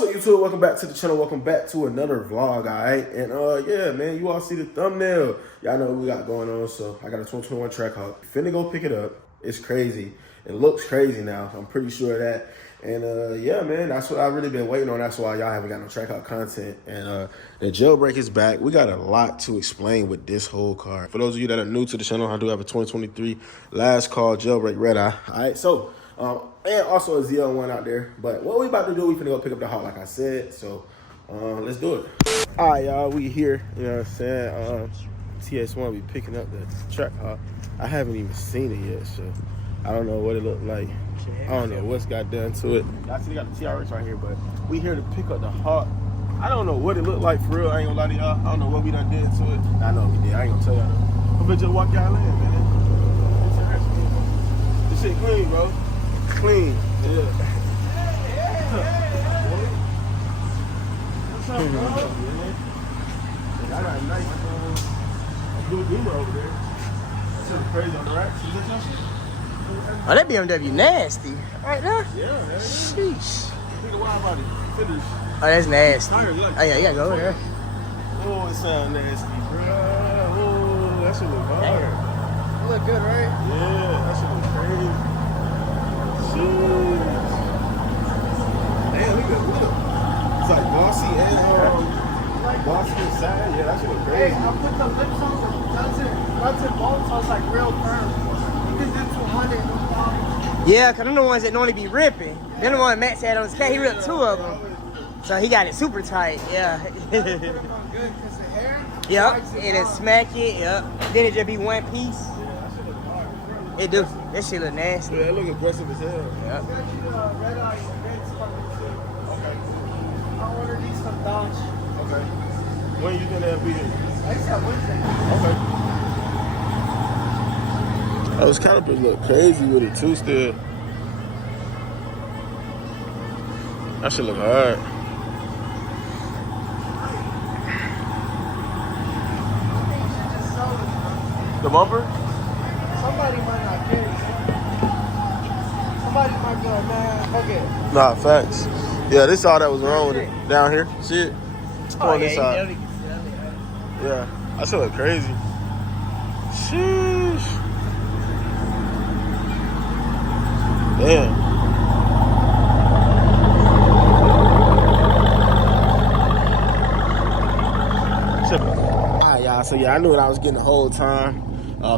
What's up, YouTube? Welcome back to the channel. Welcome back to another vlog, alright? And yeah, man, you all see the thumbnail. Y'all know what we got going on. So I got a 2021 Trackhawk. Finna go pick it up. It's crazy. It looks crazy now. I'm pretty sure of that. And yeah, man, that's what I've really been waiting on. That's why y'all haven't got no Trackhawk content. And the jailbreak is back. We got a lot to explain with this whole car. For those of you that are new to the channel, I do have a 2023 last call jailbreak Redeye. Alright, so and also a ZL1 out there. But what we about to do, we finna go pick up the Hawk like I said. So let's do it. All right, y'all, we here. You know what I'm saying? TS1 be picking up the Trackhawk. I haven't even seen it yet, so I don't know what it looked like. I don't know what's got done to it. I see they got the TRX right here, but we here to pick up the Hawk. I don't know what it looked like for real. I ain't gonna lie to y'all. I don't know what we done did to it. I know we did. I ain't gonna tell y'all though. I'm gonna just walk y'all in, man. This shit clean, bro. Clean. Yeah. What's up, bro? I got a nice blue Beamer over there. That's crazy on the racks. Is it your shit? Oh, that BMW nasty. Right there? Yeah, man. Sheesh. Look at wide body. Finish. Oh, that's nasty. Oh, yeah, yeah, go over there. Oh, it sounds nasty, bro. Oh, that shit look hard. It look good, right? Yeah, that shit look crazy. Jeez. Damn, look at it. It's like bossy and bossy inside. Yeah, that shit look crazy. Hey, I put the lips on the nuts and bolts, so it's like real firm. You can do 200, no problem. Yeah, because them the ones that normally be ripping. Them the one Max had on his cat. He ripped two of them. So he got it super tight, yeah. Put them on good because the hair. Yep, and it smack it, yep. Then it just be one piece. It do. That shit look nasty. Yeah, it look aggressive as hell. Yep. Especially the red eye events coming soon. Okay. I ordered these from Dodge. Okay. When you think they'll be here? I said Wednesday. Okay. Those calipers look crazy with it too still. That shit look hard. The bumper? Somebody might not get it. Somebody might be like, man, okay. Nah, facts. Yeah, this all that was wrong with it. Down here. See it? Oh, On this yeah, side. Yeah. That shit look crazy. Sheesh. Damn. Alright, y'all. So yeah, I knew what I was getting the whole time.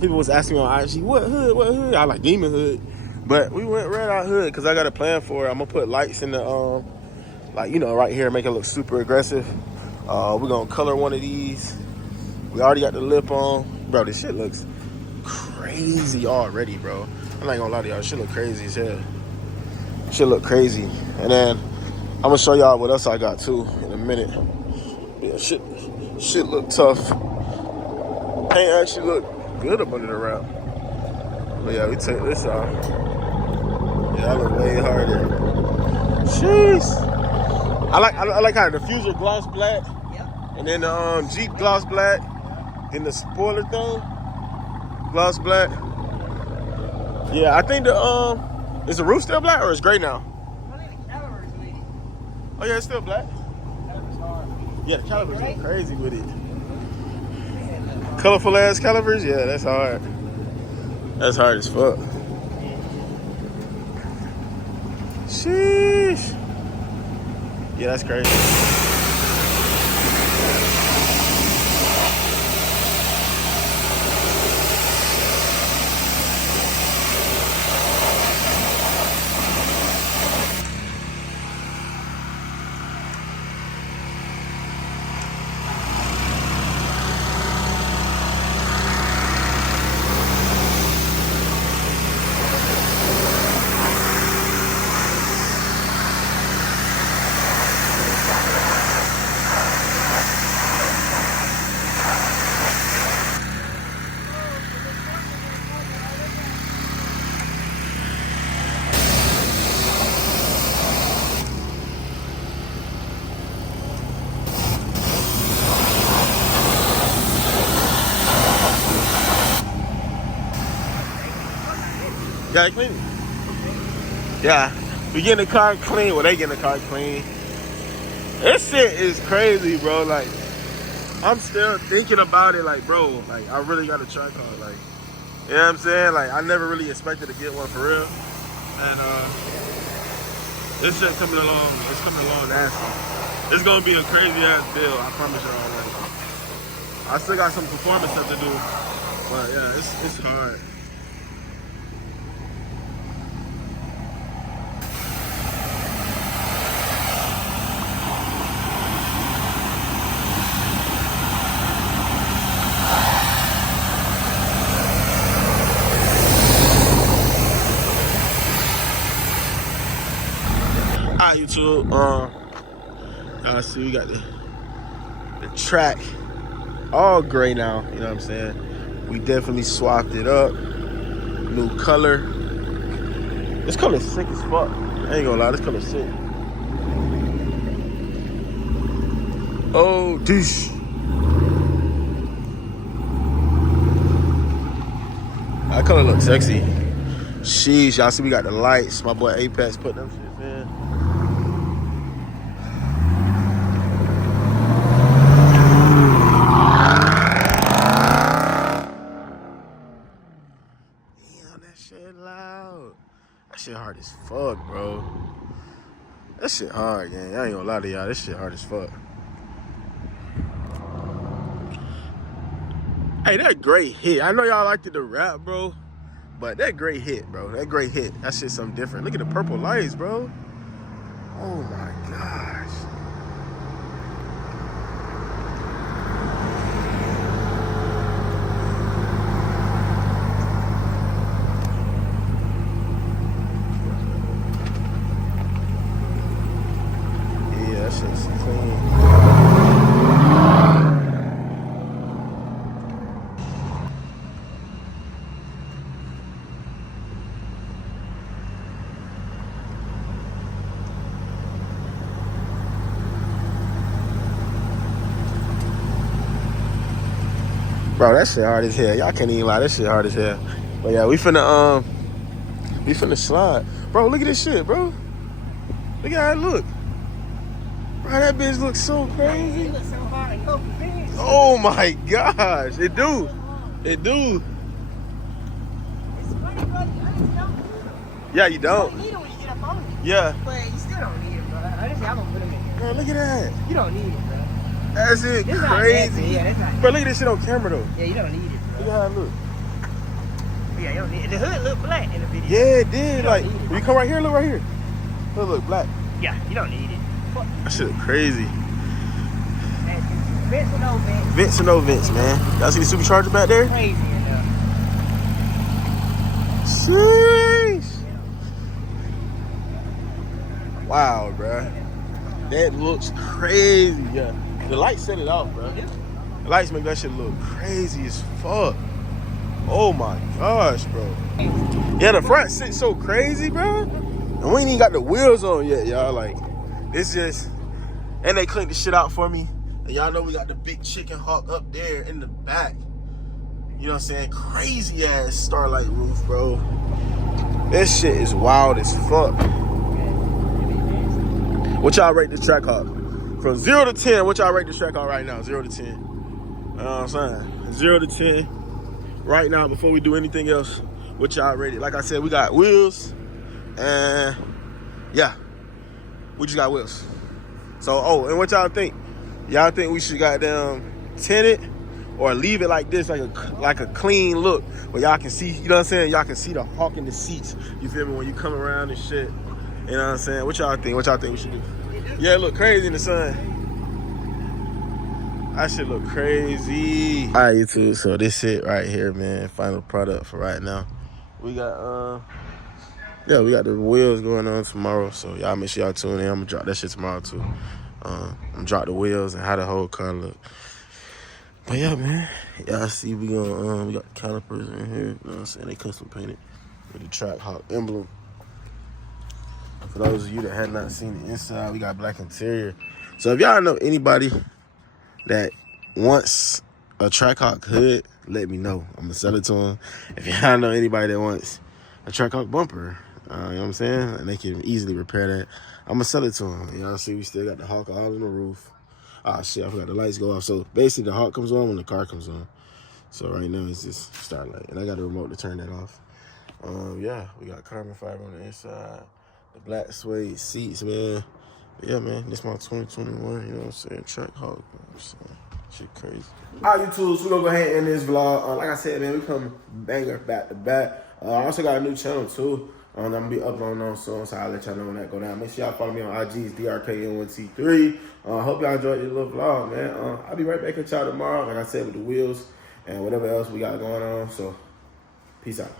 People was asking me on IG, what hood? What hood? I like Demon Hood. But we went Red Eye Hood because I got a plan for it. I'm gonna put lights in the like, you know, right here, make it look super aggressive. We're gonna color one of these. We already got the lip on. Bro, this shit looks crazy already, bro. I'm not gonna lie to y'all, shit look crazy as hell. Shit look crazy. And then I'm gonna show y'all what else I got too in a minute. Yeah, shit look tough. Paint actually look good up under the wrap. But yeah, we take this off. Yeah, that look way harder. Jeez. I like how the diffuser gloss black. Yep. And then the Jeep gloss black. Then the spoiler thing gloss black. Yeah, I think the is the roof still black or is gray now? Oh yeah, it's still black. Yeah, the calipers look crazy with it. Colorful ass calipers, yeah, that's hard. That's hard as fuck. Sheesh. Yeah, that's crazy. Got it clean. Yeah. We getting the car clean. Well, they getting the car clean. This shit is crazy, bro. Like, I'm still thinking about it, like, bro, like, I really got a Trackhawk, like, you know what I'm saying? Like, I never really expected to get one for real. And, this shit coming along, it's coming along nasty. It's gonna be a crazy ass build, I promise y'all. Like, I still got some performance stuff to do, but yeah, it's hard. Alright, YouTube, y'all see we got the track all gray now, you know what I'm saying? We definitely swapped it up. New color. This color's sick as fuck. I ain't gonna lie, this color's sick. Oh, douche. That color looks sexy. Sheesh, y'all see we got the lights. My boy Apex put them shit in. Damn, that shit loud. That shit hard as fuck, bro. That shit hard, gang. I ain't gonna lie to y'all. This shit hard as fuck. Hey, that great hit. I know y'all liked it to rap, bro. But that great hit, bro. That great hit. That shit's something different. Look at the purple lights, bro. Oh my gosh. Yeah, that shit's clean. Bro, that shit hard as hell. Y'all can't even lie, that shit hard as hell. But yeah, we finna slide. Bro, look at this shit, bro. Look at how it look. Bro, that bitch looks so crazy. It looks so hard and go for this. Oh my gosh, it do. It do. It's funny, bro. You honestly don't need them. Yeah, you You don't. don't need them when you get up on it. Yeah. But you still don't need it, bro. Honestly, I'm gonna put them in here. Bro, look at that. You don't need it, bro. That shit This not crazy. nasty. Yeah, that's not. Bro, look at this shit on camera though. Yeah, you don't need it, Look bro. at how it look. Yeah, you don't need it. The hood look black in the video. Yeah, it did. You Like, don't need it. when you come right here, look right here. Look, black. Yeah, you don't need it. That shit look crazy. Vents or no vents? Vents or no vents, man. Y'all see the supercharger back there? Crazy enough. Sheesh. Wow, bruh. That looks crazy, yeah. The lights set it off, bro. The lights make that shit look crazy as fuck. Oh my gosh, bro. Yeah, the front sits so crazy, bro. And we ain't even got the wheels on yet, y'all. Like, it's just, and they cleaned the shit out for me. And y'all know we got the big chicken hawk up there in the back. You know what I'm saying? Crazy ass Starlight roof, bro. This shit is wild as fuck. What y'all rate this Trackhawk? From 0 to 10, what y'all rate this Trackhawk right now? 0 to 10. You know what I'm saying? 0 to 10. Right now, before we do anything else, what y'all rate it? Like I said, we got wheels. And yeah, we just got wheels. So, oh, and what y'all think? Y'all think we should goddamn tint it or leave it like this, like a clean look where y'all can see, you know what I'm saying? Y'all can see the hawk in the seats. You feel me? When you come around and shit. You know what I'm saying? What y'all think? What y'all think we should do? Yeah, it look crazy in the sun. That shit look crazy. All right, YouTube. So this it right here, man. Final product for right now. We got yeah, we got the wheels going on tomorrow. So y'all make sure y'all tune in. I'm gonna drop that shit tomorrow too. I'm gonna drop the wheels and how the whole car look. But yeah, man. Y'all see we gonna we got the calipers in here. You know what I'm saying? They custom painted with the Trackhawk emblem. For those of you that had not seen the inside, we got black interior. So if y'all know anybody that wants a Trackhawk hood, let me know. I'm gonna sell it to them. If y'all know anybody that wants a Trackhawk bumper, you know what I'm saying? And they can easily repair that. I'm gonna sell it to him. Y'all see, we still got the Hawk all in the roof. Ah, shit, I forgot the lights go off. So basically, the Hawk comes on when the car comes on. So right now it's just starlight, and I got a remote to turn that off. Yeah, we got carbon fiber on the inside, the black suede seats, man. But yeah, man, this my 2021. You know what I'm saying? Trackhawk. You know what I'm saying? Shit crazy. All right, YouTube, so we're gonna go ahead and end this vlog. Like I said, man, we come banger back to back. I also got a new channel too. I'm gonna be uploading on soon, so I'll let y'all know when that go down. Make sure y'all follow me on IG's DRKN1T3. Hope y'all enjoyed this little vlog, man. I'll be right back at y'all tomorrow, like I said, with the wheels and whatever else we got going on. So, peace out.